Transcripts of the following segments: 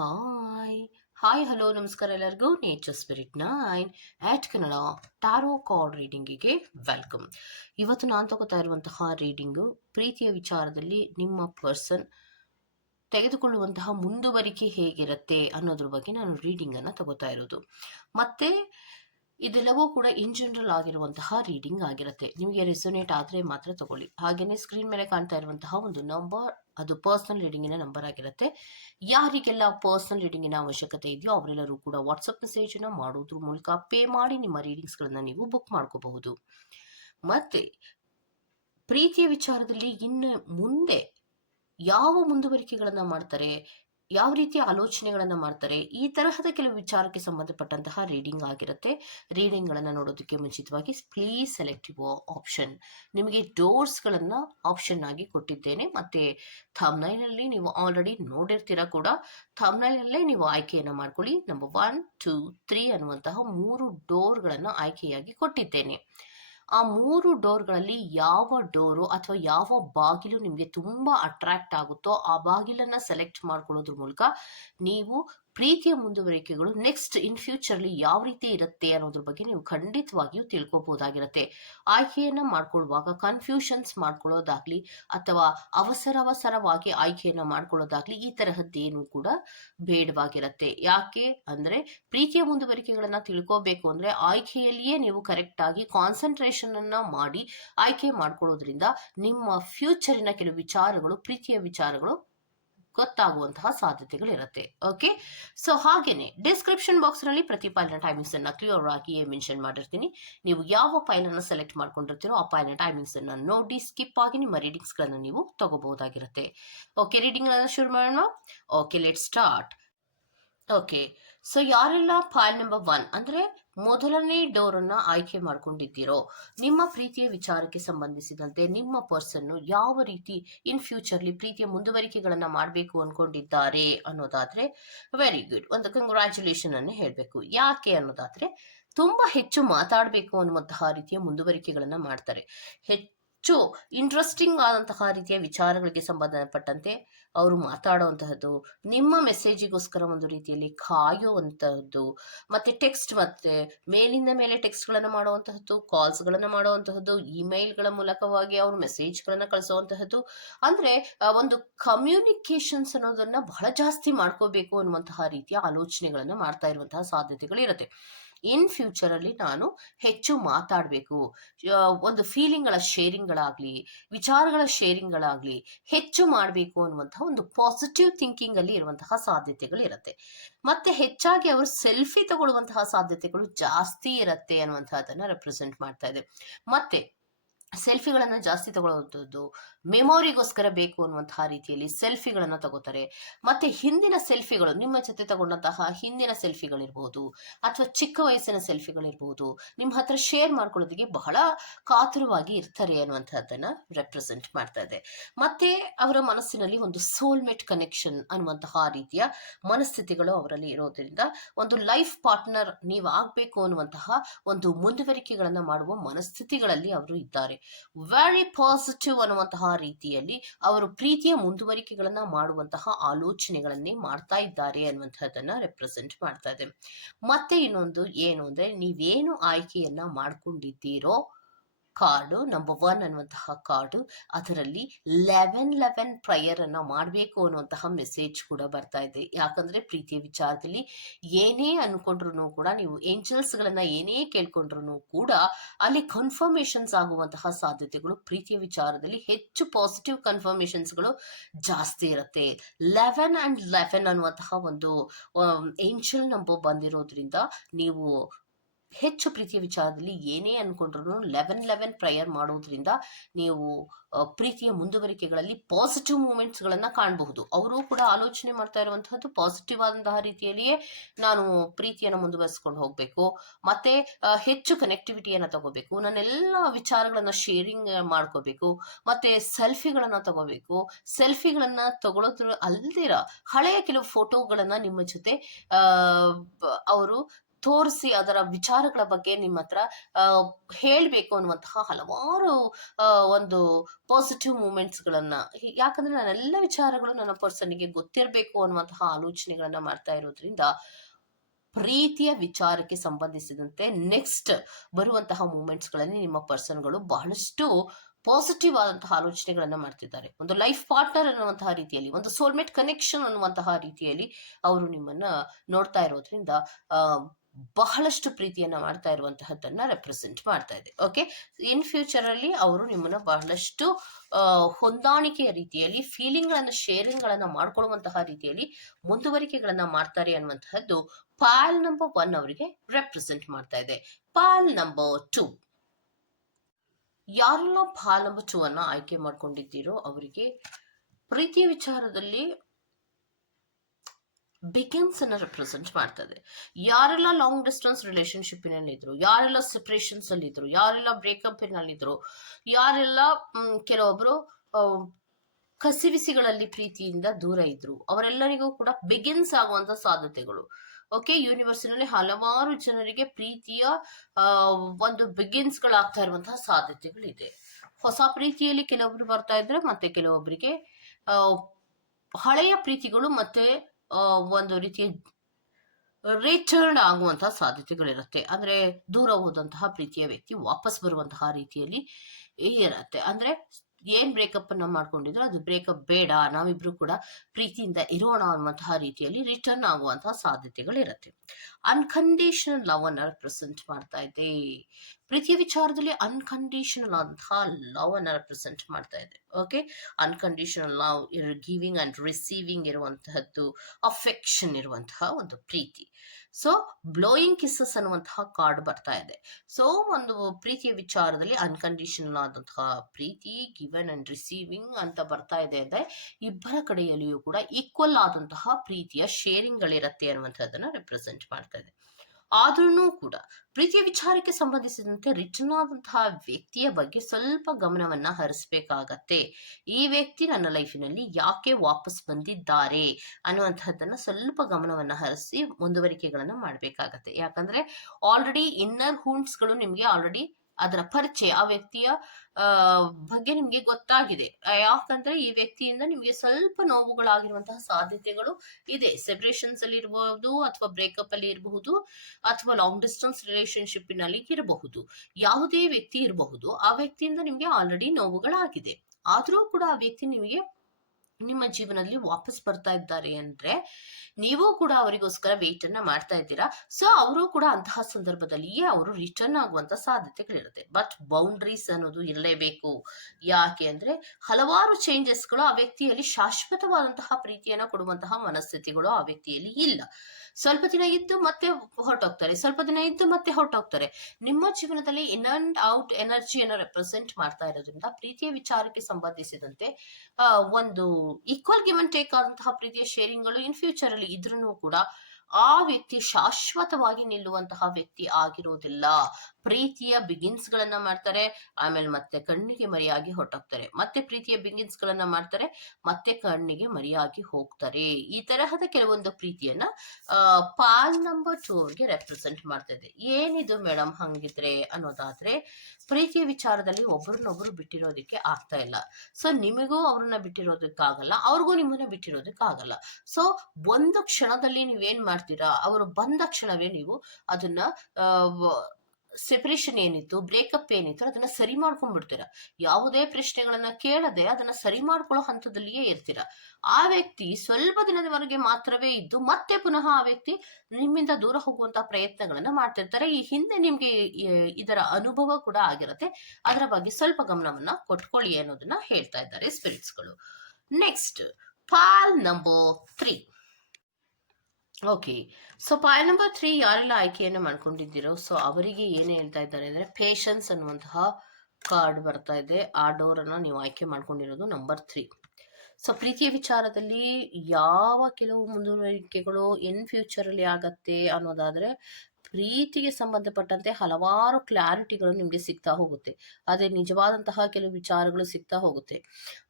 Hi hi hello ನಮಸ್ಕಾರ ಎಲ್ಲರಿಗೂ. Nature spirit nine eight Kannada tarot card ರೀಡಿಂಗಿಗೆ welcome ಇವತ್ತು ನಾನು ತಗೋತಾ ಇರುವಂತಹ ರೀಡಿಂಗು ಪ್ರೀತಿಯ ವಿಚಾರದಲ್ಲಿ ನಿಮ್ಮ ಪರ್ಸನ್ ತೆಗೆದುಕೊಳ್ಳುವಂತಹ ಮುಂದುವರಿಕೆ ಹೇಗಿರುತ್ತೆ ಅನ್ನೋದ್ರ ಬಗ್ಗೆ ನಾನು ರೀಡಿಂಗನ್ನು ತಗೋತಾ ಇರೋದು. ಮತ್ತೆ ಇದೆಲ್ಲವೂ ಕೂಡ ಇನ್ ಜನರಲ್ ಆಗಿರುವಂತಹ ರೀಡಿಂಗ್ ಆಗಿರುತ್ತೆ. ನಿಮಗೆ ರೆಸೊನೇಟ್ ಆದರೆ ಮಾತ್ರ ತಗೊಳ್ಳಿ. ಹಾಗೆಯೇ ಸ್ಕ್ರೀನ್ ಮೇಲೆ ಕಾಣ್ತಾ ಇರುವಂತಹ ಒಂದು ನಂಬರ್ ಅದು ಪರ್ಸನಲ್ ರೀಡಿಂಗಿನ ನಂಬರ್ ಆಗಿರುತ್ತೆ. ಯಾರಿಗೆಲ್ಲ ಪರ್ಸನಲ್ ರೀಡಿಂಗಿನ ಅವಶ್ಯಕತೆ ಇದೆಯೋ ಅವರೆಲ್ಲರೂ ಕೂಡ ವಾಟ್ಸಪ್ ಮೆಸೇಜನ್ನು ಮಾಡೋದ್ರ ಮೂಲಕ ಪೇ ಮಾಡಿ ನಿಮ್ಮ ರೀಡಿಂಗ್ಸ್ಗಳನ್ನು ನೀವು ಬುಕ್ ಮಾಡ್ಕೋಬಹುದು. ಮತ್ತೆ, ಪ್ರೀತಿಯ ವಿಚಾರದಲ್ಲಿ ಇನ್ನು ಮುಂದೆ ಯಾವ ಮುಂದುವರಿಕೆಗಳನ್ನು ಮಾಡ್ತಾರೆ? ಯಾವ ರೀತಿಯ ಆಲೋಚನೆಗಳನ್ನು ಮಾಡ್ತಾರೆ, ಈ ತರಹದ ಕೆಲವು ವಿಚಾರಕ್ಕೆ ಸಂಬಂಧಪಟ್ಟಂತಹ ರೀಡಿಂಗ್ ಆಗಿರುತ್ತೆ. ರೀಡಿಂಗ್ಗಳನ್ನು ನೋಡೋದಕ್ಕೆ ಮುಂಚಿತವಾಗಿ ಪ್ಲೀಸ್ ಸೆಲೆಕ್ಟ್ ಯುವ ಆಪ್ಷನ್ ನಿಮಗೆ ಡೋರ್ಸ್ಗಳನ್ನು ಆಪ್ಷನ್ ಆಗಿ ಕೊಟ್ಟಿದ್ದೇನೆ. ಮತ್ತು ಥಮ್ನೈನಲ್ಲಿ ನೀವು ಆಲ್ರೆಡಿ ನೋಡಿರ್ತೀರ ಕೂಡ ಥಮ್ನೈನಲ್ಲೇ ನೀವು ಆಯ್ಕೆಯನ್ನು ಮಾಡ್ಕೊಳ್ಳಿ. ನಂಬರ್ ಒನ್ ಟೂ ತ್ರೀ ಅನ್ನುವಂತಹ ಮೂರು ಡೋರ್ಗಳನ್ನು ಆಯ್ಕೆಯಾಗಿ ಕೊಟ್ಟಿದ್ದೇನೆ. ಆ ಮೂರು ಡೋರ್ಗಳಲ್ಲಿ ಯಾವ ಡೋರು ಅಥವಾ ಯಾವ ಬಾಗಿಲು ನಿಮಗೆ ತುಂಬ ಅಟ್ರಾಕ್ಟ್ ಆಗುತ್ತೋ ಆ ಬಾಗಿಲನ್ನು ಸೆಲೆಕ್ಟ್ ಮಾಡ್ಕೊಳ್ಳೋದ್ರ ಮೂಲಕ ನೀವು ಪ್ರೀತಿಯ ಮುಂದುವರಿಕೆಗಳು ನೆಕ್ಸ್ಟ್ ಇನ್ ಫ್ಯೂಚರ್ಲಿ ಯಾವ ರೀತಿ ಇರುತ್ತೆ ಅನ್ನೋದ್ರ ಬಗ್ಗೆ ನೀವು ಖಂಡಿತವಾಗಿಯೂ ತಿಳ್ಕೊಬಹುದಾಗಿರುತ್ತೆ. ಆಯ್ಕೆಯನ್ನು ಮಾಡ್ಕೊಳ್ಳುವಾಗ ಕನ್ಫ್ಯೂಷನ್ಸ್ ಮಾಡ್ಕೊಳ್ಳೋದಾಗ್ಲಿ ಅಥವಾ ಅವಸರವಸರವಾಗಿ ಆಯ್ಕೆಯನ್ನು ಮಾಡ್ಕೊಳ್ಳೋದಾಗ್ಲಿ ಈ ತರಹದ್ದೇನು ಕೂಡ ಬೇಡವಾಗಿರುತ್ತೆ. ಯಾಕೆ ಅಂದ್ರೆ ಪ್ರೀತಿಯ ಮುಂದುವರಿಕೆಗಳನ್ನ ತಿಳ್ಕೋಬೇಕು ಅಂದ್ರೆ ಆಯ್ಕೆಯಲ್ಲಿಯೇ ನೀವು ಕರೆಕ್ಟಾಗಿ ಕಾನ್ಸಂಟ್ರೇಷನ್ ಅನ್ನ ಮಾಡಿ ಆಯ್ಕೆ ಮಾಡ್ಕೊಳ್ಳೋದ್ರಿಂದ ನಿಮ್ಮ ಫ್ಯೂಚರಿನ ಕೆಲವು ವಿಚಾರಗಳು, ಪ್ರೀತಿಯ ವಿಚಾರಗಳು ಗೊತ್ತಾಗುವಂತಹ ಸಾಧ್ಯತೆಗಳಿರುತ್ತೆ ಓಕೆ ಸೊ ಹಾಗೇನೆ ಡಿಸ್ಕ್ರಿಪ್ಷನ್ ಬಾಕ್ಸ್ನಲ್ಲಿ ಪ್ರತಿ ಫೈಲ್ನ ಟೈಮಿಂಗ್ಸ್ ಅನ್ನ ಕ್ಲಿಯರ್ ಆಗಿ ಮೆನ್ಷನ್ ಮಾಡಿರ್ತೀನಿ. ನೀವು ಯಾವ ಫೈಲ್ ಅನ್ನು ಸೆಲೆಕ್ಟ್ ಮಾಡ್ಕೊಂಡಿರ್ತೀರೋ ಆ ಫೈಲ್ನ ಟೈಮಿಂಗ್ಸ್ ಅನ್ನ ನೋಡಿ ಸ್ಕಿಪ್ ಆಗಿ ನಿಮ್ಮ ರೀಡಿಂಗ್ಸ್ ಗಳನ್ನ ನೀವು ತಗೋಬಹುದಾಗಿರುತ್ತೆ. ಓಕೆ ರೀಡಿಂಗ್ ಶುರು ಮಾಡೋಣ. Okay let start okay so ಯಾರೆಲ್ಲ ಫೈಲ್ ನಂಬರ್ ಒನ್ ಅಂದ್ರೆ ಮೊದಲನೇ ಡೋರ್ ಅನ್ನ ಆಯ್ಕೆ ಮಾಡ್ಕೊಂಡಿದ್ದೀರೋ? ನಿಮ್ಮ ಪ್ರೀತಿಯ ವಿಚಾರಕ್ಕೆ ಸಂಬಂಧಿಸಿದಂತೆ ನಿಮ್ಮ ಪರ್ಸನ್ ಯಾವ ರೀತಿ ಇನ್ ಫ್ಯೂಚರ್ಲಿ ಪ್ರೀತಿಯ ಮುಂದುವರಿಕೆಗಳನ್ನ ಮಾಡಬೇಕು ಅನ್ಕೊಂಡಿದ್ದಾರೆ ಅನ್ನೋದಾದ್ರೆ ವೆರಿ ಗುಡ್ ಒಂದು ಕಂಗ್ರ್ಯಾಚುಲೇಷನ್ ಅನ್ನು ಹೇಳಬೇಕು. ಯಾಕೆ ಅನ್ನೋದಾದ್ರೆ ತುಂಬಾ ಹೆಚ್ಚು ಮಾತಾಡಬೇಕು ಅನ್ನುವಂತಹ ರೀತಿಯ ಮುಂದುವರಿಕೆಗಳನ್ನ ಮಾಡ್ತಾರೆ. ಹೆಚ್ಚು ಇಂಟ್ರೆಸ್ಟಿಂಗ್ ಆದಂತಹ ರೀತಿಯ ವಿಚಾರಗಳಿಗೆ ಸಂಬಂಧಪಟ್ಟಂತೆ ಅವರು ಮಾತಾಡುವಂತಹದ್ದು, ನಿಮ್ಮ ಮೆಸೇಜಿಗೋಸ್ಕರ ಒಂದು ರೀತಿಯಲ್ಲಿ ಕಾಯುವಂತಹದ್ದು, ಮತ್ತೆ ಟೆಕ್ಸ್ಟ್ ಮತ್ತೆ ಮೇಲಿಂದ ಮೇಲೆ ಟೆಕ್ಸ್ಟ್ಗಳನ್ನು ಮಾಡುವಂತಹದ್ದು ಕಾಲ್ಸ್ಗಳನ್ನು ಮಾಡುವಂತಹದ್ದು ಇಮೇಲ್ಗಳ ಮೂಲಕವಾಗಿ ಅವರು ಮೆಸೇಜ್ಗಳನ್ನು ಕಳಿಸುವಂತಹದ್ದು. ಅಂದ್ರೆ ಒಂದು ಕಮ್ಯುನಿಕೇಶನ್ಸ್ ಅನ್ನೋದನ್ನ ಬಹಳ ಜಾಸ್ತಿ ಮಾಡ್ಕೋಬೇಕು ಅನ್ನುವಂತಹ ರೀತಿಯ ಆಲೋಚನೆಗಳನ್ನು ಮಾಡ್ತಾ ಇರುವಂತಹ ಸಾಧ್ಯತೆಗಳಿರುತ್ತೆ. ಇನ್ ಫ್ಯೂಚರ್ ಅಲ್ಲಿ ನಾನು ಹೆಚ್ಚು ಮಾತಾಡಬೇಕು. ಒಂದು ಫೀಲಿಂಗ್ಗಳ ಶೇರಿಂಗ್ಗಳಾಗ್ಲಿ ವಿಚಾರಗಳ ಶೇರಿಂಗ್ಗಳಾಗ್ಲಿ ಹೆಚ್ಚು ಮಾಡಬೇಕು ಅನ್ನುವಂತಹ ಒಂದು ಪಾಸಿಟಿವ್ ಥಿಂಕಿಂಗ್ ಅಲ್ಲಿ ಇರುವಂತಹ ಸಾಧ್ಯತೆಗಳು ಇರುತ್ತೆ. ಮತ್ತೆ ಹೆಚ್ಚಾಗಿ ಅವರು ಸೆಲ್ಫಿ ತಗೊಳ್ಳುವಂತಹ ಸಾಧ್ಯತೆಗಳು ಜಾಸ್ತಿ ಇರುತ್ತೆ ಅನ್ನುವಂತಹದನ್ನ ರೆಪ್ರೆಸೆಂಟ್ ಮಾಡ್ತಾ ಇದೆ. ಮತ್ತೆ ಸೆಲ್ಫಿಗಳನ್ನು ಜಾಸ್ತಿ ತಗೊಳ್ಳುವಂಥದ್ದು ಮೆಮೊರಿಗೋಸ್ಕರ ಬೇಕು ಅನ್ನುವಂತಹ ರೀತಿಯಲ್ಲಿ ಸೆಲ್ಫಿಗಳನ್ನು ತಗೋತಾರೆ. ಮತ್ತೆ ಹಿಂದಿನ ಸೆಲ್ಫಿಗಳು, ನಿಮ್ಮ ಜೊತೆ ತಗೊಂಡಂತಹ ಹಿಂದಿನ ಸೆಲ್ಫಿಗಳಿರ್ಬೋದು, ಅಥವಾ ಚಿಕ್ಕ ವಯಸ್ಸಿನ ಸೆಲ್ಫಿಗಳಿರ್ಬೋದು, ನಿಮ್ಮ ಹತ್ರ ಶೇರ್ ಮಾಡ್ಕೊಳ್ಳೋದಕ್ಕೆ ಬಹಳ ಕಾತುರವಾಗಿ ಇರ್ತಾರೆ ಅನ್ನುವಂಥದ್ದನ್ನ ರೆಪ್ರೆಸೆಂಟ್ ಮಾಡ್ತಾ ಇದೆ. ಮತ್ತೆ ಅವರ ಮನಸ್ಸಿನಲ್ಲಿ ಒಂದು ಸೋಲ್ಮೇಟ್ ಕನೆಕ್ಷನ್ ಅನ್ನುವಂತಹ ರೀತಿಯ ಮನಸ್ಥಿತಿಗಳು ಅವರಲ್ಲಿ ಇರೋದ್ರಿಂದ ಒಂದು ಲೈಫ್ ಪಾರ್ಟ್ನರ್ ನೀವು ಆಗ್ಬೇಕು ಅನ್ನುವಂತಹ ಒಂದು ಮುಂದುವರಿಕೆಗಳನ್ನು ಮಾಡುವ ಮನಸ್ಥಿತಿಗಳಲ್ಲಿ ಅವರು ಇದ್ದಾರೆ. ವೆರಿ ಪಾಸಿಟಿವ್ ಅನ್ನುವಂತಹ ರೀತಿಯಲ್ಲಿ ಅವರು ಪ್ರೀತಿಯ ಮುಂದುವರಿಕೆಗಳನ್ನ ಮಾಡುವಂತಹ ಆಲೋಚನೆಗಳನ್ನೇ ಮಾಡ್ತಾ ಇದ್ದಾರೆ ಅನ್ನುವಂತಹದನ್ನ ರೆಪ್ರೆಸೆಂಟ್ ಮಾಡ್ತಾ ಇದೆ. ಮತ್ತೆ ಇನ್ನೊಂದು ಏನು ಅಂದ್ರೆ ನೀವೇನು ಆಯ್ಕೆಯನ್ನ ಮಾಡ್ಕೊಂಡಿದ್ದೀರೋ ಕಾರ್ಡು ನಂಬರ್ ಒನ್ ಅನ್ನುವಂತಹ ಕಾರ್ಡು, ಅದರಲ್ಲಿ ಲೆವೆನ್ ಲೆವೆನ್ ಪ್ರೇಯರ್ ಅನ್ನ ಮಾಡಬೇಕು ಅನ್ನುವಂತಹ ಮೆಸೇಜ್ ಕೂಡ ಬರ್ತಾ ಇದೆ. ಯಾಕಂದ್ರೆ ಪ್ರೀತಿಯ ವಿಚಾರದಲ್ಲಿ ಏನೇ ಅನ್ಕೊಂಡ್ರು ಕೂಡ ನೀವು ಏಂಜಲ್ಸ್ ಗಳನ್ನ ಏನೇ ಕೇಳ್ಕೊಂಡ್ರು ಕೂಡ ಅಲ್ಲಿ ಕನ್ಫರ್ಮೇಶನ್ಸ್ ಆಗುವಂತಹ ಸಾಧ್ಯತೆಗಳು, ಪ್ರೀತಿಯ ವಿಚಾರದಲ್ಲಿ ಹೆಚ್ಚು ಪಾಸಿಟಿವ್ ಕನ್ಫರ್ಮೇಶನ್ಸ್ಗಳು ಜಾಸ್ತಿ ಇರುತ್ತೆ. ಲೆವೆನ್ ಅಂಡ್ ಲೆವೆನ್ ಅನ್ನುವಂತಹ ಒಂದು ಏಂಜಲ್ ನಂಬರ್ ಬಂದಿರೋದ್ರಿಂದ ನೀವು ಹೆಚ್ಚು ಪ್ರೀತಿಯ ವಿಚಾರದಲ್ಲಿ ಏನೇ ಅನ್ಕೊಂಡ್ರು ಲೆವೆನ್ ಲೆವೆನ್ ಪ್ರೇಯರ್ ಮಾಡೋದ್ರಿಂದ ನೀವು ಪ್ರೀತಿಯ ಮುಂದುವರಿಕೆಗಳಲ್ಲಿ ಪಾಸಿಟಿವ್ ಮೂಮೆಂಟ್ಸ್ ಗಳನ್ನ ಕಾಣಬಹುದು. ಅವರು ಕೂಡ ಆಲೋಚನೆ ಮಾಡ್ತಾ ಇರುವಂತಹದ್ದು ಪಾಸಿಟಿವ್ ಆದಂತಹ ರೀತಿಯಲ್ಲಿಯೇ ನಾನು ಪ್ರೀತಿಯನ್ನು ಮುಂದುವರಿಸ್ಕೊಂಡು ಹೋಗ್ಬೇಕು. ಮತ್ತೆ ಹೆಚ್ಚು ಕನೆಕ್ಟಿವಿಟಿಯನ್ನ ತಗೋಬೇಕು. ನನ್ನೆಲ್ಲ ವಿಚಾರಗಳನ್ನ ಶೇರಿಂಗ್ ಮಾಡ್ಕೋಬೇಕು. ಮತ್ತೆ ಸೆಲ್ಫಿಗಳನ್ನ ತಗೋಬೇಕು. ಸೆಲ್ಫಿಗಳನ್ನ ತಗೊಳೋದ್ರ ಅಲ್ದಿರ ಹಳೆಯ ಕೆಲವು ಫೋಟೋಗಳನ್ನ ನಿಮ್ಮ ಜೊತೆ ಅವರು ತೋರಿಸಿ ಅದರ ವಿಚಾರಗಳ ಬಗ್ಗೆ ನಿಮ್ಮ ಹತ್ರ ಹೇಳಬೇಕು ಅನ್ನುವಂತಹ ಹಲವಾರು ಒಂದು ಪಾಸಿಟಿವ್ ಮೂಮೆಂಟ್ಸ್ ಗಳನ್ನ ಯಾಕಂದ್ರೆ ನನ್ನೆಲ್ಲ ವಿಚಾರಗಳು ನನ್ನ ಪರ್ಸನ್ಗೆ ಗೊತ್ತಿರಬೇಕು ಅನ್ನುವಂತಹ ಆಲೋಚನೆಗಳನ್ನ ಮಾಡ್ತಾ ಇರೋದ್ರಿಂದ ಪ್ರೀತಿಯ ವಿಚಾರಕ್ಕೆ ಸಂಬಂಧಿಸಿದಂತೆ ನೆಕ್ಸ್ಟ್ ಬರುವಂತಹ ಮೂಮೆಂಟ್ಸ್ಗಳಲ್ಲಿ ನಿಮ್ಮ ಪರ್ಸನ್ಗಳು ಬಹಳಷ್ಟು ಪಾಸಿಟಿವ್ ಆದಂತಹ ಆಲೋಚನೆಗಳನ್ನ ಮಾಡ್ತಿದ್ದಾರೆ. ಒಂದು ಲೈಫ್ ಪಾರ್ಟ್ನರ್ ಅನ್ನುವಂತಹ ರೀತಿಯಲ್ಲಿ, ಒಂದು ಸೋಲ್ಮೇಟ್ ಕನೆಕ್ಷನ್ ಅನ್ನುವಂತಹ ರೀತಿಯಲ್ಲಿ ಅವರು ನಿಮ್ಮನ್ನ ನೋಡ್ತಾ ಇರೋದ್ರಿಂದ ಬಹಳಷ್ಟು ಪ್ರೀತಿಯನ್ನ ಮಾಡ್ತಾ ಇರುವಂತಹದ್ದನ್ನ ರೆಪ್ರೆಸೆಂಟ್ ಮಾಡ್ತಾ ಇದೆ. ಓಕೆ ಇನ್ ಫ್ಯೂಚರ್ ಅಲ್ಲಿ ಅವರು ನಿಮ್ಮನ್ನ ಬಹಳಷ್ಟು ಹೊಂದಾಣಿಕೆಯ ರೀತಿಯಲ್ಲಿ ಫೀಲಿಂಗ್ ಗಳನ್ನ ಶೇರಿಂಗ್ ಗಳನ್ನ ಮಾಡ್ಕೊಳ್ಳುವಂತಹ ರೀತಿಯಲ್ಲಿ ಮುಂದುವರಿಕೆಗಳನ್ನ ಮಾಡ್ತಾರೆ ಅನ್ನುವಂತಹದ್ದು ಪಾಲ್ ನಂಬರ್ ಒನ್ ಅವರಿಗೆ ರೆಪ್ರೆಸೆಂಟ್ ಮಾಡ್ತಾ ಇದೆ. ಪಾಲ್ ನಂಬರ್ ಟು ಯಾರೆಲ್ಲ ಪಾಲ್ ನಂಬರ್ ಟೂ ಅನ್ನ ಆಯ್ಕೆ ಮಾಡ್ಕೊಂಡಿದ್ದೀರೋ ಅವರಿಗೆ ಪ್ರೀತಿ ವಿಚಾರದಲ್ಲಿ ಬಿಗಿನ್ಸ್ ಅನ್ನ ರೆಪ್ರೆಸೆಂಟ್ ಮಾಡ್ತದೆ. ಯಾರೆಲ್ಲ ಲಾಂಗ್ ಡಿಸ್ಟೆನ್ಸ್ ರಿಲೇಶನ್ಶಿಪ್ ಇದ್ರು ಯಾರೆಲ್ಲ ಸೆಪರೇಷನ್ಸ್ ಅಲ್ಲಿ ಇದ್ರು ಯಾರೆಲ್ಲ ಬ್ರೇಕಪ್ ಇದ್ರು ಯಾರೆಲ್ಲ ಕೆಲವೊಬ್ರು ಕಸಿವಿಸಿಗಳಲ್ಲಿ ಪ್ರೀತಿಯಿಂದ ದೂರ ಇದ್ರು, ಅವರೆಲ್ಲರಿಗೂ ಕೂಡ ಬಿಗಿನ್ಸ್ ಆಗುವಂತ ಸಾಧ್ಯತೆಗಳು. ಓಕೆ ಯೂನಿವರ್ಸಿನಲ್ಲಿ ಹಲವಾರು ಜನರಿಗೆ ಪ್ರೀತಿಯ ಒಂದು ಬಿಗಿನ್ಸ್ ಗಳಾಗ್ತಾ ಇರುವಂತಹ ಸಾಧ್ಯತೆಗಳಿದೆ. ಹೊಸ ಪ್ರೀತಿಯಲ್ಲಿ ಕೆಲವೊಬ್ರು ಬರ್ತಾ ಇದ್ರೆ ಮತ್ತೆ ಕೆಲವೊಬ್ಬರಿಗೆ ಹಳೆಯ ಪ್ರೀತಿಗಳು ಮತ್ತೆ ಒಂದು ರೀತಿಯ ರಿಟರ್ನ್ ಆಗುವಂತಹ ಸಾಧ್ಯತೆಗಳಿರುತ್ತೆ. ಅಂದ್ರೆ ದೂರ ಹೋದಂತಹ ಪ್ರೀತಿಯ ವ್ಯಕ್ತಿ ವಾಪಸ್ ಬರುವಂತಹ ರೀತಿಯಲ್ಲಿ ಇರುತ್ತೆ. ಅಂದ್ರೆ ಏನ್ ಬ್ರೇಕಪ್ ಅನ್ನ ಮಾಡ್ಕೊಂಡಿದ್ರು ಅದು ಬ್ರೇಕಪ್ ಬೇಡ. ನಾವಿಬ್ರು ಕೂಡ ಪ್ರೀತಿಯಿಂದ ಇರೋಣ ಅನ್ನುವಂತಹ ರೀತಿಯಲ್ಲಿ ರಿಟರ್ನ್ ಆಗುವಂತಹ ಸಾಧ್ಯತೆಗಳಿರುತ್ತೆ. ಅನ್ಕಂಡೀಷನಲ್ ಲವ್ ಅನ್ನ ಪ್ರೆಸೆಂಟ್ ಮಾಡ್ತಾ ಇದೆ ಪ್ರೀತಿಯ ವಿಚಾರದಲ್ಲಿ ಅನ್ಕಂಡೀಷನಲ್ ಅಂತ ಲವ್ ಅನ್ನ ರೆಪ್ರೆಸೆಂಟ್ ಮಾಡ್ತಾ ಇದೆ. Okay unconditional love giving and receiving ಇರುವಂತಹದ್ದು ಅಫೆಕ್ಷನ್ ಇರುವಂತಹ ಒಂದು ಪ್ರೀತಿ. ಸೊ ಬ್ಲೋಯಿಂಗ್ ಕಿಸ್ಸಸ್ ಅನ್ನುವಂತಹ ಕಾರ್ಡ್ ಬರ್ತಾ ಇದೆ. ಸೊ ಒಂದು ಪ್ರೀತಿಯ ವಿಚಾರದಲ್ಲಿ ಅನ್ಕಂಡೀಷನಲ್ ಆದಂತಹ ಪ್ರೀತಿ ಗಿವನ್ ಅಂಡ್ ರಿಸೀವಿಂಗ್ ಅಂತ ಬರ್ತಾ ಇದೆ ಅಂದ್ರೆ ಇಬ್ಬರ ಕಡೆಯಲ್ಲಿಯೂ ಕೂಡ ಈಕ್ವಲ್ ಆದಂತಹ ಪ್ರೀತಿಯ ಶೇರಿಂಗ್ ಗಳಿರತ್ತೆ ಅನ್ನುವಂಥದ್ದನ್ನ ರೆಪ್ರೆಸೆಂಟ್ ಮಾಡ್ತಾ ಇದೆ. ಆದ್ರೂ ಕೂಡ ಪ್ರೀತಿಯ ವಿಚಾರಕ್ಕೆ ಸಂಬಂಧಿಸಿದಂತೆ ರಿಟರ್ನ್ ಆದಂತಹ ವ್ಯಕ್ತಿಯ ಬಗ್ಗೆ ಸ್ವಲ್ಪ ಗಮನವನ್ನ ಹರಿಸ್ಬೇಕಾಗತ್ತೆ. ಈ ವ್ಯಕ್ತಿ ನನ್ನ ಲೈಫಿನಲ್ಲಿ ಯಾಕೆ ವಾಪಸ್ ಬಂದಿದ್ದಾರೆ ಅನ್ನುವಂತಹದ್ದನ್ನ ಸ್ವಲ್ಪ ಗಮನವನ್ನ ಹರಿಸಿ ಮುಂದುವರಿಕೆಗಳನ್ನ ಮಾಡ್ಬೇಕಾಗತ್ತೆ. ಯಾಕಂದ್ರೆ ಆಲ್ರೆಡಿ ಇನ್ನರ್ಗಳು ನಿಮ್ಗೆ ಆಲ್ರೆಡಿ ಅದರ ಪರಿಚಯ ಆ ವ್ಯಕ್ತಿಯ ಬಗ್ಗೆ ನಿಮ್ಗೆ ಗೊತ್ತಾಗಿದೆ. ಯಾಕಂದ್ರೆ ಈ ವ್ಯಕ್ತಿಯಿಂದ ನಿಮ್ಗೆ ಸ್ವಲ್ಪ ನೋವುಗಳಾಗಿರುವಂತಹ ಸಾಧ್ಯತೆಗಳು ಇದೆ. ಸೆಪರೇಷನ್ಸ್ ಅಲ್ಲಿ ಇರಬಹುದು ಅಥವಾ ಬ್ರೇಕಪ್ ಅಲ್ಲಿ ಇರಬಹುದು ಅಥವಾ ಲಾಂಗ್ ಡಿಸ್ಟೆನ್ಸ್ ರಿಲೇಶನ್ಶಿಪ್ನಲ್ಲಿ ಇರಬಹುದು. ಯಾವುದೇ ವ್ಯಕ್ತಿ ಇರಬಹುದು, ಆ ವ್ಯಕ್ತಿಯಿಂದ ನಿಮ್ಗೆ ಆಲ್ರೆಡಿ ನೋವುಗಳಾಗಿದೆ. ಆದ್ರೂ ಕೂಡ ಆ ವ್ಯಕ್ತಿ ನಿಮಗೆ ನಿಮ್ಮ ಜೀವನದಲ್ಲಿ ವಾಪಸ್ ಬರ್ತಾ ಇದ್ದಾರೆ ಅಂದ್ರೆ ನೀವು ಕೂಡ ಅವರಿಗೋಸ್ಕರ ವೇಟ್ ಅನ್ನ ಮಾಡ್ತಾ ಇದ್ದೀರಾ? ಸೊ ಅವರು ಕೂಡ ಅಂತಹ ಸಂದರ್ಭದಲ್ಲಿಯೇ ಅವರು ರಿಟರ್ನ್ ಆಗುವಂತ ಸಾಧ್ಯತೆಗಳಿರುತ್ತೆ. ಬಟ್ ಬೌಂಡ್ರೀಸ್ ಅನ್ನೋದು ಇರಲೇಬೇಕು ಯಾಕೆ ಅಂದ್ರೆ ಹಲವಾರು ಚೇಂಜಸ್ಗಳು ಆ ವ್ಯಕ್ತಿಯಲ್ಲಿ ಶಾಶ್ವತವಾದಂತಹ ಪ್ರೀತಿಯನ್ನ ಕೊಡುವಂತಹ ಮನಸ್ಥಿತಿಗಳು ಆ ವ್ಯಕ್ತಿಯಲ್ಲಿ ಇಲ್ಲ. ಸ್ವಲ್ಪ ದಿನ ಇದ್ದು ಮತ್ತೆ ಹೊರಟೋಗ್ತಾರೆ. ಸ್ವಲ್ಪ ದಿನ ಇದ್ದು ಮತ್ತೆ ಹೊರಟೋಗ್ತಾರೆ. ನಿಮ್ಮ ಜೀವನದಲ್ಲಿ ಇನ್ ಅಂಡ್ ಔಟ್ ಎನರ್ಜಿಯನ್ನು ರೆಪ್ರೆಸೆಂಟ್ ಮಾಡ್ತಾ ಇರೋದ್ರಿಂದ ಪ್ರೀತಿಯ ವಿಚಾರಕ್ಕೆ ಸಂಬಂಧಿಸಿದಂತೆ ಒಂದು ಈಕ್ವಲ್ ಗಿವ್ ಅಂಡ್ ಟೇಕ್ ಆದಂತಹ ಪ್ರೀತಿಯ ಶೇರಿಂಗ್ಗಳು ಇನ್ ಫ್ಯೂಚರ್ ಅಲ್ಲಿ ಇದ್ರೂ ಕೂಡ ಆ ವ್ಯಕ್ತಿ ಶಾಶ್ವತವಾಗಿ ನಿಲ್ಲುವಂತಹ ವ್ಯಕ್ತಿ ಆಗಿರೋದಿಲ್ಲ. ಪ್ರೀತಿಯ ಬಿಗಿನ್ಸ್ ಗಳನ್ನ ಮಾಡ್ತಾರೆ, ಆಮೇಲೆ ಮತ್ತೆ ಕಣ್ಣಿಗೆ ಮರಿಯಾಗಿ ಹೊಟ್ಟೋಗ್ತಾರೆ ಮತ್ತೆ ಪ್ರೀತಿಯ ಬಿಗಿನ್ಸ್ ಗಳನ್ನ ಮಾಡ್ತಾರೆ, ಮತ್ತೆ ಕಣ್ಣಿಗೆ ಮರಿಯಾಗಿ ಹೋಗ್ತಾರೆ. ಈ ತರಹದ ಕೆಲವೊಂದು ಪ್ರೀತಿಯನ್ನ ಪಾಲ್ ನಂಬರ್ ಟೂ ರೆಪ್ರೆಸೆಂಟ್ ಮಾಡ್ತಾ ಇದೆ ಏನಿದು ಮೇಡಮ್ ಹಂಗಿದ್ರೆ ಅನ್ನೋದಾದ್ರೆ, ಪ್ರೀತಿಯ ವಿಚಾರದಲ್ಲಿ ಒಬ್ರನ್ನೊಬ್ರು ಬಿಟ್ಟಿರೋದಕ್ಕೆ ಆಗ್ತಾ ಇಲ್ಲ. ಸೊ ನಿಮಗೂ ಅವ್ರನ್ನ ಬಿಟ್ಟಿರೋದಕ್ಕಾಗಲ್ಲ, ಅವ್ರಿಗೂ ನಿಮ್ಮನ್ನ ಬಿಟ್ಟಿರೋದಕ್ಕಾಗಲ್ಲ. ಸೊ ಒಂದು ಕ್ಷಣದಲ್ಲಿ ನೀವೇನ್ ಮಾಡ್ತೀರಾ ಅವರು ಬಂದ ಕ್ಷಣವೇ ನೀವು ಅದನ್ನ ಸೆಪರೇಷನ್ ಏನಿತ್ತು ಬ್ರೇಕಪ್ ಏನಿತ್ತು ಅದನ್ನ ಸರಿ ಮಾಡ್ಕೊಂಡ್ಬಿಡ್ತೀರಾ? ಯಾವುದೇ ಪ್ರಶ್ನೆಗಳನ್ನ ಕೇಳದೆ ಅದನ್ನ ಸರಿ ಮಾಡ್ಕೊಳ್ಳೋ ಹಂತದಲ್ಲಿಯೇ ಇರ್ತೀರಾ? ಆ ವ್ಯಕ್ತಿ ಸ್ವಲ್ಪ ದಿನದವರೆಗೆ ಮಾತ್ರವೇ ಇದ್ದು ಮತ್ತೆ ಪುನಃ ಆ ವ್ಯಕ್ತಿ ನಿಮ್ಮಿಂದ ದೂರ ಹೋಗುವಂತ ಪ್ರಯತ್ನಗಳನ್ನ ಮಾಡ್ತಿರ್ತಾರೆ. ಈ ಹಿಂದೆ ನಿಮ್ಗೆ ಇದರ ಅನುಭವ ಕೂಡ ಆಗಿರತ್ತೆ. ಅದರ ಬಗ್ಗೆ ಸ್ವಲ್ಪ ಗಮನವನ್ನ ಕೊಟ್ಕೊಳ್ಳಿ ಅನ್ನೋದನ್ನ ಹೇಳ್ತಾ ಇದ್ದಾರೆ ಸ್ಪಿರಿಟ್ಸ್ಗಳು next pile number three okay so point number three ಯಾರೆಲ್ಲ ಆಯ್ಕೆಯನ್ನು ಮಾಡ್ಕೊಂಡಿದ್ದೀರೋ ಸೊ ಅವರಿಗೆ ಏನು ಹೇಳ್ತಾ ಇದ್ದಾರೆ ಅಂದರೆ ಪೇಷನ್ಸ್ ಅನ್ನುವಂತಹ ಕಾರ್ಡ್ ಬರ್ತಾ ಇದೆ. ಆ ಡೋರನ್ನು ನೀವು ಆಯ್ಕೆ ಮಾಡ್ಕೊಂಡಿರೋದು ನಂಬರ್ ತ್ರೀ ಸೊ ಪ್ರೀತಿಯ ವಿಚಾರದಲ್ಲಿ ಯಾವ ಕೆಲವು ಮುಂದುವರಿಕೆಗಳು ಇನ್ ಫ್ಯೂಚರಲ್ಲಿ ಆಗತ್ತೆ ಅನ್ನೋದಾದ್ರೆ ಪ್ರೀತಿಗೆ ಸಂಬಂಧಪಟ್ಟಂತೆ ಹಲವಾರು ಕ್ಲಾರಿಟಿಗಳು ನಿಮಗೆ ಸಿಗ್ತಾ ಹೋಗುತ್ತೆ. ಆದರೆ ನಿಜವಾದಂತಹ ಕೆಲವು ವಿಚಾರಗಳು ಸಿಗ್ತಾ ಹೋಗುತ್ತೆ.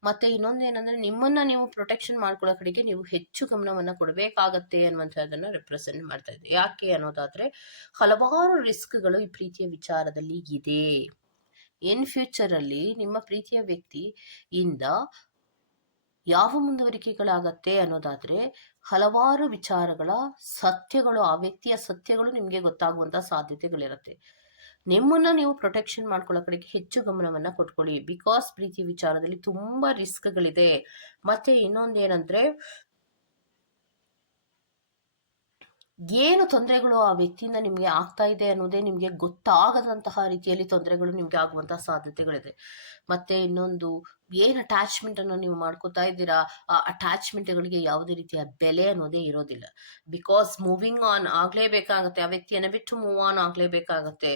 ಮತ್ತೆ ಇನ್ನೊಂದು ಏನಂದ್ರೆ ನಿಮ್ಮನ್ನ ನೀವು ಪ್ರೊಟೆಕ್ಷನ್ ಮಾಡ್ಕೊಳ್ಳೋ ಕಡೆಗೆ ನೀವು ಹೆಚ್ಚು ಗಮನವನ್ನ ಕೊಡಬೇಕಾಗತ್ತೆ ಅನ್ನುವಂಥದ್ದನ್ನ ರೆಪ್ರೆಸೆಂಟ್ ಮಾಡ್ತಾ ಇದೆ. ಯಾಕೆ ಅನ್ನೋದಾದ್ರೆ ಹಲವಾರು ರಿಸ್ಕ್ಗಳು ಈ ಪ್ರೀತಿಯ ವಿಚಾರದಲ್ಲಿ ಇದೆ. ಇನ್ ಫ್ಯೂಚರ್ ಅಲ್ಲಿ ನಿಮ್ಮ ಪ್ರೀತಿಯ ವ್ಯಕ್ತಿ ಇಂದ ಯಾವ ಮುಂದುವರಿಕೆಗಳಾಗತ್ತೆ ಅನ್ನೋದಾದ್ರೆ ಹಲವಾರು ವಿಚಾರಗಳ ಸತ್ಯಗಳು, ಆ ವ್ಯಕ್ತಿಯ ಸತ್ಯಗಳು ನಿಮಗೆ ಗೊತ್ತಾಗುವಂತ ಸಾಧ್ಯತೆಗಳಿರುತ್ತೆ. ನಿಮ್ಮನ್ನ ನೀವು ಪ್ರೊಟೆಕ್ಷನ್ ಮಾಡ್ಕೊಳ್ಳೋ ಕಡೆಗೆ ಹೆಚ್ಚು ಗಮನವನ್ನ ಕೊಟ್ಕೊಳ್ಳಿ. ಬಿಕಾಸ್ ಪ್ರೀತಿ ವಿಚಾರದಲ್ಲಿ ತುಂಬಾ ರಿಸ್ಕ್ಗಳಿದೆ ಮತ್ತೆ ಇನ್ನೊಂದೇನಂದ್ರೆ ಏನು ತೊಂದರೆಗಳು ಆ ವ್ಯಕ್ತಿಯಿಂದ ನಿಮಗೆ ಆಗ್ತಾ ಇದೆ ಅನ್ನೋದೇ ನಿಮಗೆ ಗೊತ್ತಾಗದಂತಹ ರೀತಿಯಲ್ಲಿ ತೊಂದರೆಗಳು ನಿಮಗೆ ಆಗುವಂತಹ ಸಾಧ್ಯತೆಗಳಿದೆ. ಮತ್ತೆ ಇನ್ನೊಂದು, ಏನು ಅಟ್ಯಾಚ್ಮೆಂಟ್ ಅನ್ನು ನೀವು ಮಾಡ್ಕೋತಾ ಇದ್ದೀರಾ? ಆ ಅಟ್ಯಾಚ್ಮೆಂಟ್ಗಳಿಗೆ ಯಾವುದೇ ರೀತಿಯ ಬೆಲೆ ಅನ್ನೋದೇ ಇರೋದಿಲ್ಲ. ಬಿಕಾಸ್ ಮೂವಿಂಗ್ ಆನ್ ಆಗ್ಲೇಬೇಕಾಗತ್ತೆ, ಆ ವ್ಯಕ್ತಿಯನ್ನು ಬಿಟ್ಟು ಮೂವ್ ಆನ್ ಆಗ್ಲೇಬೇಕಾಗತ್ತೆ.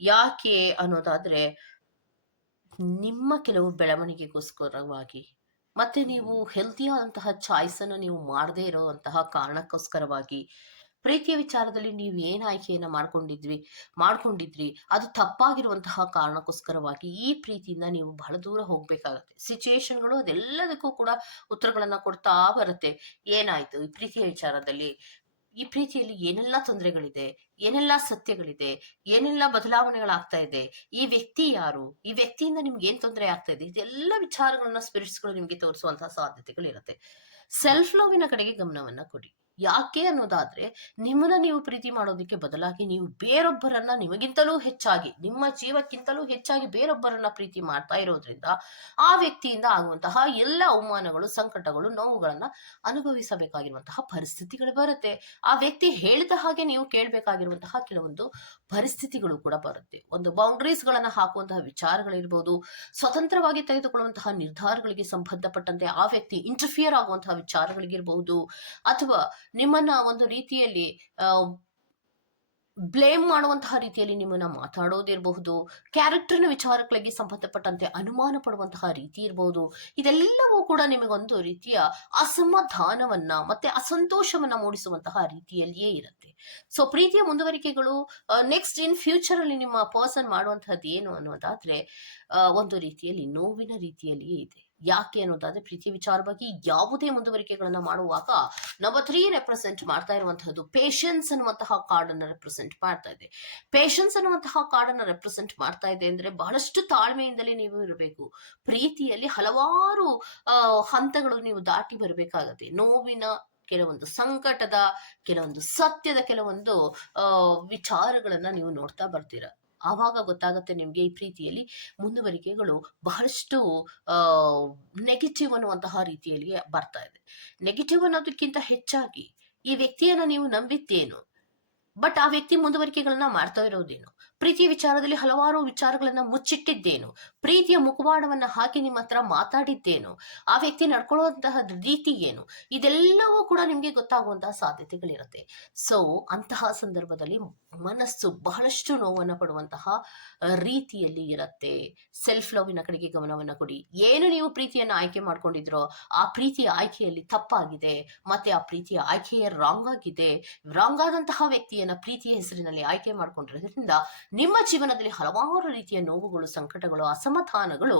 ಯಾಕೆ ಅನ್ನೋದಾದ್ರೆ, ನಿಮ್ಮ ಕೆಲವು ಬೆಳವಣಿಗೆಗೋಸ್ಕರವಾಗಿ. ಮತ್ತೆ ನೀವು ಹೆಲ್ತಿ ಆದಂತಹ ಚಾಯ್ಸ್ ಅನ್ನು ನೀವು ಮಾಡದೇ ಇರುವಂತಹ ಕಾರಣಕ್ಕೋಸ್ಕರವಾಗಿ. ಪ್ರೀತಿಯ ವಿಚಾರದಲ್ಲಿ ನೀವು ಏನ್ ಆಯ್ಕೆಯನ್ನ ಮಾಡ್ಕೊಂಡಿದ್ವಿ ಮಾಡ್ಕೊಂಡಿದ್ರಿ, ಅದು ತಪ್ಪಾಗಿರುವಂತಹ ಕಾರಣಕ್ಕೋಸ್ಕರವಾಗಿ ಈ ಪ್ರೀತಿಯಿಂದ ನೀವು ಬಹಳ ದೂರ ಹೋಗ್ಬೇಕಾಗತ್ತೆ. ಸಿಚುಯೇಷನ್ಗಳು ಅದೆಲ್ಲದಕ್ಕೂ ಕೂಡ ಉತ್ತರಗಳನ್ನ ಕೊಡ್ತಾ ಬರುತ್ತೆ. ಏನಾಯ್ತು? ಈ ಪ್ರೀತಿಯ ವಿಚಾರದಲ್ಲಿ ಈ ಪ್ರೀತಿಯಲ್ಲಿ ಏನೆಲ್ಲ ತೊಂದರೆಗಳಿದೆ, ಏನೆಲ್ಲ ಸತ್ಯಗಳಿದೆ, ಏನೆಲ್ಲ ಬದಲಾವಣೆಗಳಾಗ್ತಾ ಇದೆ, ಈ ವ್ಯಕ್ತಿ ಯಾರು, ಈ ವ್ಯಕ್ತಿಯಿಂದ ನಿಮ್ಗೆ ಏನ್ ತೊಂದರೆ ಆಗ್ತಾ ಇದೆ, ಇದೆಲ್ಲ ವಿಚಾರಗಳನ್ನ ಸ್ಪಿರಿಟ್ಸ್ಗಳು ನಿಮ್ಗೆ ತೋರಿಸುವಂತಹ ಸಾಧ್ಯತೆಗಳಿರುತ್ತೆ. ಸೆಲ್ಫ್ ಲೋವಿನ ಕಡೆಗೆ ಗಮನವನ್ನ ಕೊಡಿ. ಯಾಕೆ ಅನ್ನೋದಾದ್ರೆ ನಿಮ್ಮನ್ನ ನೀವು ಪ್ರೀತಿ ಮಾಡೋದಕ್ಕೆ ಬದಲಾಗಿ ನೀವು ಬೇರೊಬ್ಬರನ್ನ ನಿಮಗಿಂತಲೂ ಹೆಚ್ಚಾಗಿ, ನಿಮ್ಮ ಜೀವಕ್ಕಿಂತಲೂ ಹೆಚ್ಚಾಗಿ ಬೇರೊಬ್ಬರನ್ನ ಪ್ರೀತಿ ಮಾಡ್ತಾ ಇರೋದ್ರಿಂದ ಆ ವ್ಯಕ್ತಿಯಿಂದ ಆಗುವಂತಹ ಎಲ್ಲ ಅವಮಾನಗಳು, ಸಂಕಟಗಳು, ನೋವುಗಳನ್ನ ಅನುಭವಿಸಬೇಕಾಗಿರುವಂತಹ ಪರಿಸ್ಥಿತಿಗಳು ಬರುತ್ತೆ. ಆ ವ್ಯಕ್ತಿ ಹೇಳಿದ ಹಾಗೆ ನೀವು ಕೇಳಬೇಕಾಗಿರುವಂತಹ ಕೆಲವೊಂದು ಪರಿಸ್ಥಿತಿಗಳು ಕೂಡ ಬರುತ್ತೆ. ಒಂದು ಬೌಂಡ್ರೀಸ್ ಗಳನ್ನ ಹಾಕುವಂತಹ ವಿಚಾರಗಳಿರ್ಬೋದು, ಸ್ವತಂತ್ರವಾಗಿ ತೆಗೆದುಕೊಳ್ಳುವಂತಹ ನಿರ್ಧಾರಗಳಿಗೆ ಸಂಬಂಧಪಟ್ಟಂತೆ ಆ ವ್ಯಕ್ತಿ ಇಂಟರ್ಫಿಯರ್ ಆಗುವಂತಹ ವಿಚಾರಗಳಿಗಿರ್ಬಹುದು ಅಥವಾ ನಿಮ್ಮನ್ನ ಒಂದು ರೀತಿಯಲ್ಲಿ ಬ್ಲೇಮ್ ಮಾಡುವಂತಹ ರೀತಿಯಲ್ಲಿ ನಿಮ್ಮನ್ನ ಮಾತಾಡೋದಿರಬಹುದು, ಕ್ಯಾರೆಕ್ಟರ್ನ ವಿಚಾರಗಳಿಗೆ ಸಂಬಂಧಪಟ್ಟಂತೆ ಅನುಮಾನ ಪಡುವಂತಹ ರೀತಿ ಇರಬಹುದು ಇದೆಲ್ಲವೂ ಕೂಡ ನಿಮಗೊಂದು ರೀತಿಯ ಅಸಮಾಧಾನವನ್ನ ಮತ್ತೆ ಅಸಂತೋಷವನ್ನ ಮೂಡಿಸುವಂತಹ ರೀತಿಯಲ್ಲಿಯೇ ಇರುತ್ತೆ. ಸೊ ಪ್ರೀತಿಯ ಮುಂದುವರಿಕೆಗಳು ನೆಕ್ಸ್ಟ್ ಇನ್ ಫ್ಯೂಚರ್ ಅಲ್ಲಿ ನಿಮ್ಮ ಪರ್ಸನ್ ಮಾಡುವಂತಹದ್ದು ಏನು ಅನ್ನೋದಾದ್ರೆ ಒಂದು ರೀತಿಯಲ್ಲಿ ನೋವಿನ ರೀತಿಯಲ್ಲಿಯೇ ಇದೆ. ಯಾಕೆ ಅನ್ನೋದಾದ್ರೆ ಪ್ರೀತಿ ವಿಚಾರವಾಗಿ ಯಾವುದೇ ಮುಂದುವರಿಕೆಗಳನ್ನ ಮಾಡುವಾಗ ನಂಬರ್ ತ್ರೀ ರೆಪ್ರೆಸೆಂಟ್ ಮಾಡ್ತಾ ಇರುವಂತಹದ್ದು ಪೇಷನ್ಸ್ ಅನ್ನುವಂತಹ ಕಾರ್ಡ್ ಅನ್ನ ರೆಪ್ರೆಸೆಂಟ್ ಮಾಡ್ತಾ ಇದೆ. ಪೇಷನ್ಸ್ ಅನ್ನುವಂತಹ ಕಾರ್ಡ್ ಅನ್ನ ರೆಪ್ರೆಸೆಂಟ್ ಮಾಡ್ತಾ ಇದೆ ಅಂದ್ರೆ ಬಹಳಷ್ಟು ತಾಳ್ಮೆಯಿಂದಲೇ ನೀವು ಇರಬೇಕು. ಪ್ರೀತಿಯಲ್ಲಿ ಹಲವಾರು ಹಂತಗಳು ನೀವು ದಾಟಿ ಬರಬೇಕಾಗತ್ತೆ. ನೋವಿನ ಕೆಲವೊಂದು ಸಂಕಟದ, ಕೆಲವೊಂದು ಸತ್ಯದ ಕೆಲವೊಂದು ವಿಚಾರಗಳನ್ನ ನೀವು ನೋಡ್ತಾ ಬರ್ತೀರಾ. ಆವಾಗ ಗೊತ್ತಾಗುತ್ತೆ ನಿಮ್ಗೆ ಈ ಪ್ರೀತಿಯಲ್ಲಿ ಮುಂದುವರಿಕೆಗಳು ಬಹಳಷ್ಟು ನೆಗೆಟಿವ್ ಅನ್ನುವಂತಹ ರೀತಿಯಲ್ಲಿ ಬರ್ತಾ ಇದೆ. ನೆಗೆಟಿವ್ ಅನ್ನೋದಕ್ಕಿಂತ ಹೆಚ್ಚಾಗಿ ಈ ವ್ಯಕ್ತಿಯನ್ನ ನೀವು ನಂಬಿದ್ದೇನು? ಬಟ್ ಆ ವ್ಯಕ್ತಿ ಮುಂದುವರಿಕೆಗಳನ್ನ ಮಾಡ್ತಾ ಇರೋದೇನು? ಪ್ರೀತಿಯ ವಿಚಾರದಲ್ಲಿ ಹಲವಾರು ವಿಚಾರಗಳನ್ನ ಮುಚ್ಚಿಟ್ಟಿದ್ದೇನು? ಪ್ರೀತಿಯ ಮುಖವಾಡವನ್ನ ಹಾಕಿ ನಿಮ್ಮ ಹತ್ರ ಮಾತಾಡಿದ್ದೇನು? ಆ ವ್ಯಕ್ತಿ ನಡ್ಕೊಳ್ಳುವಂತಹ ರೀತಿ ಏನು? ಇದೆಲ್ಲವೂ ಕೂಡ ನಿಮ್ಗೆ ಗೊತ್ತಾಗುವಂತಹ ಸಾಧ್ಯತೆಗಳಿರುತ್ತೆ. ಸೊ ಅಂತಹ ಸಂದರ್ಭದಲ್ಲಿ ಮನಸ್ಸು ಬಹಳಷ್ಟು ನೋವನ್ನ ಪಡುವಂತಹ ರೀತಿಯಲ್ಲಿ ಇರುತ್ತೆ. ಸೆಲ್ಫ್ ಲವ್ನ ಕಡೆಗೆ ಗಮನವನ್ನ ಕೊಡಿ. ಏನು ನೀವು ಪ್ರೀತಿಯನ್ನ ಆಯ್ಕೆ ಮಾಡ್ಕೊಂಡಿದ್ರೋ, ಆ ಪ್ರೀತಿಯ ಆಯ್ಕೆಯಲ್ಲಿ ತಪ್ಪಾಗಿದೆ. ಮತ್ತೆ ಆ ಪ್ರೀತಿಯ ಆಯ್ಕೆಯ ರಾಂಗ್ ಆಗಿದೆ. ರಾಂಗ್ ಆದಂತಹ ವ್ಯಕ್ತಿಯನ್ನ ಪ್ರೀತಿಯ ಹೆಸರಿನಲ್ಲಿ ಆಯ್ಕೆ ಮಾಡಿಕೊಂಡಿರೋದ್ರಿಂದ ನಿಮ್ಮ ಜೀವನದಲ್ಲಿ ಹಲವಾರು ರೀತಿಯ ನೋವುಗಳು, ಸಂಕಟಗಳು, ಅಸಮಾಧಾನಗಳು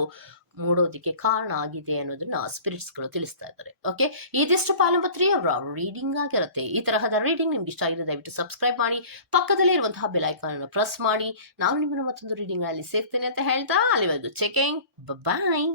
ಮೂಡೋದಿಕ್ಕೆ ಕಾರಣ ಆಗಿದೆ ಅನ್ನೋದನ್ನ ಸ್ಪಿರಿಟ್ಸ್ಗಳು ತಿಳಿಸ್ತಾ ಇದ್ದಾರೆ. ಓಕೆ ಇದಿಷ್ಟು ಪಾಲಂಪತ್ರಿ ಅವರ ರೀಡಿಂಗ್ ಆಗಿರುತ್ತೆ. ಈ ತರಹದ ರೀಡಿಂಗ್ ನಿಮ್ಗೆ ಇಷ್ಟ ಆಗಿದೆ ದಯವಿಟ್ಟು ಸಬ್ಸ್ಕ್ರೈಬ್ ಮಾಡಿ. ಪಕ್ಕದಲ್ಲೇ ಇರುವಂತಹ ಬೆಲ್ ಐಕಾನ್ ಅನ್ನು ಪ್ರೆಸ್ ಮಾಡಿ. ನಾನು ನಿಮ್ಮನ್ನು ಮತ್ತೊಂದು ರೀಡಿಂಗ್ ಅಲ್ಲಿ ಸೇರ್ತೇನೆ ಅಂತ ಹೇಳ್ತಾ ಅಲ್ಲಿವರೆಗೂ ಚೆಕಿಂಗ್ ಬಾಯ್